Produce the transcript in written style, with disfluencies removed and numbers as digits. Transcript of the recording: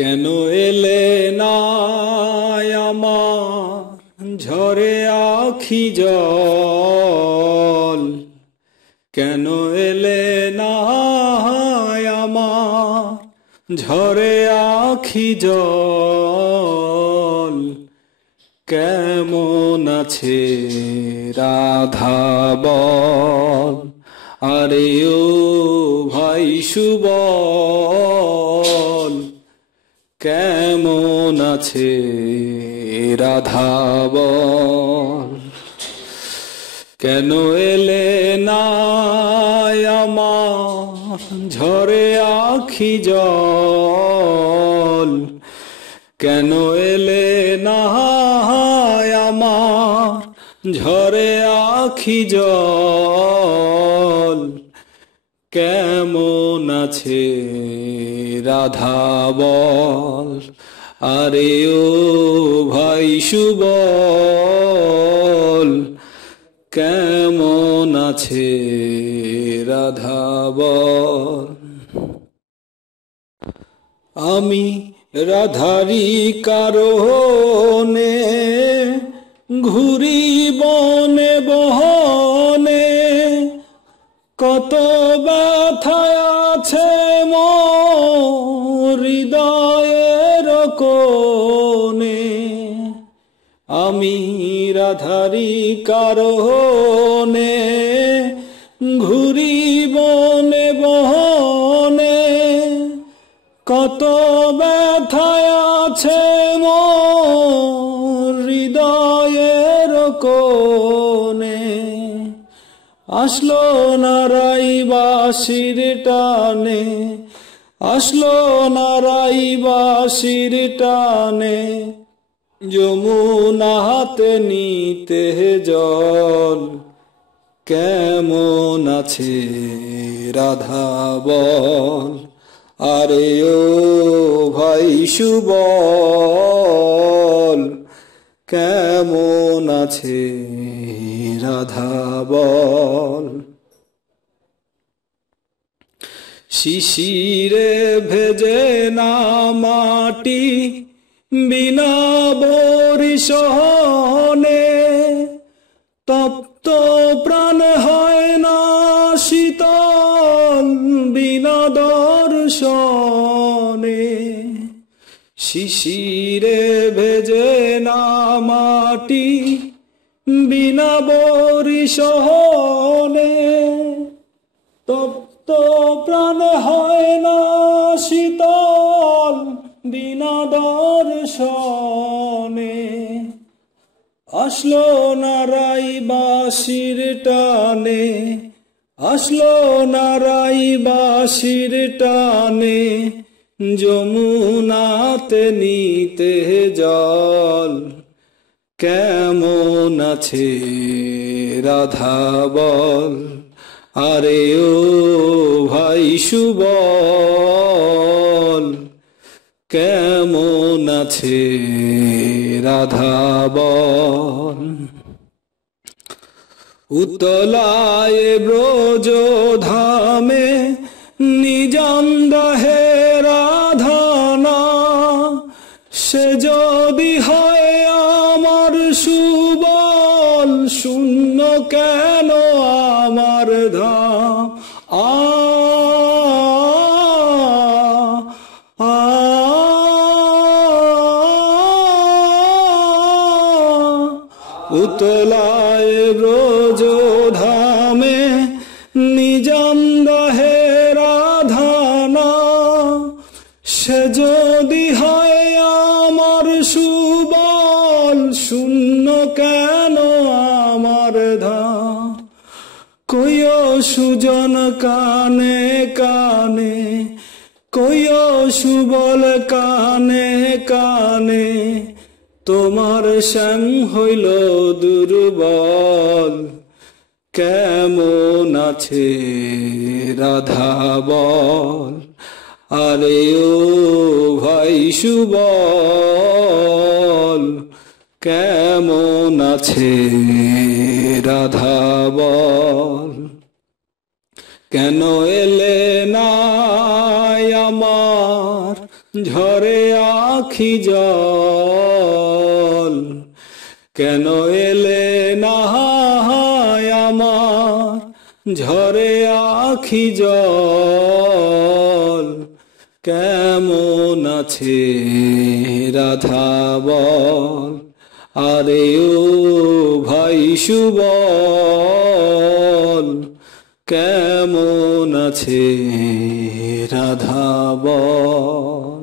কেন এলে না আমার ঝরে আখি জল, কেন এলে না আমার ঝরে আখি জল। কেমন আছে রাধা বল, আরে ও ভাই সুবল, কেমন আছে রাধা বল। কেন এলে না আমার ঝরে আখি জল, কেন এলে না আমার ঝরে আখি জল। কেমন আছে রাধা বল, আরে ও ভাই সুবল, কেমন আছে রাধা বল। আমি রাধারি কারণে ঘুরি বনে বহনে, কত ব্যথায় আছে মোর হৃদয়ের কোণে। আমি রাধারি কারণে ঘুরি বনে বহনে, কত ব্যথায় আছে মোর হৃদয়ের কোণে। আসলো না রাইবাসির টানে, আসলো না রাইবাসির টানে, যমুনা হাতে নিতে জল। কেমন আছে রাধা বল, আরে ও ভাই সুবল, কেমন আছে রাধা বল। শিশিরে ভেজে না মাটি বিনা বরিশনে, তপ্ত প্রাণ হয় না শীতল বিনা দর্শনে। শিশিরে ভেজে না মাটি বিনা বরিশনে, তপ্ত প্রাণ হয় না শীতল বিনা দর্শনে। আসলো না রাইবাসির টানে, আসলো না রাইবাসির টানে, যমুনাতে নিতে জল। কেমন আছে রাধা বল, আরে ও ভাই সুবল, কেমন আছে রাধা বল। উতলায় ব্রজ ধামে নিজান্দ হে রাধানা, সে যদি হয় আমার সুবল, শূন্য কেন আমার ধাম। উতলায় ব্রজ ধামে নিজান্দ হে রাধানা, সে যদি হয় আমার সুবল, শূন্য কেন আমার ধাম। কইও সুজন কানে কানে, কইও সুবল কানে কানে, তোমার শ্যাম হইল দুর্বল। কেমন আছে রাধা বল, আরে ও ভাই সুবল, কেমন আছে রাধা বল। কেন এলে না আমার ঝরে আখি জল কেন এলে না আমার ঝরে আখি জল কেমন আছে রাধা বল আরে ও ভাই সুবল কেমন আছে রাধা বল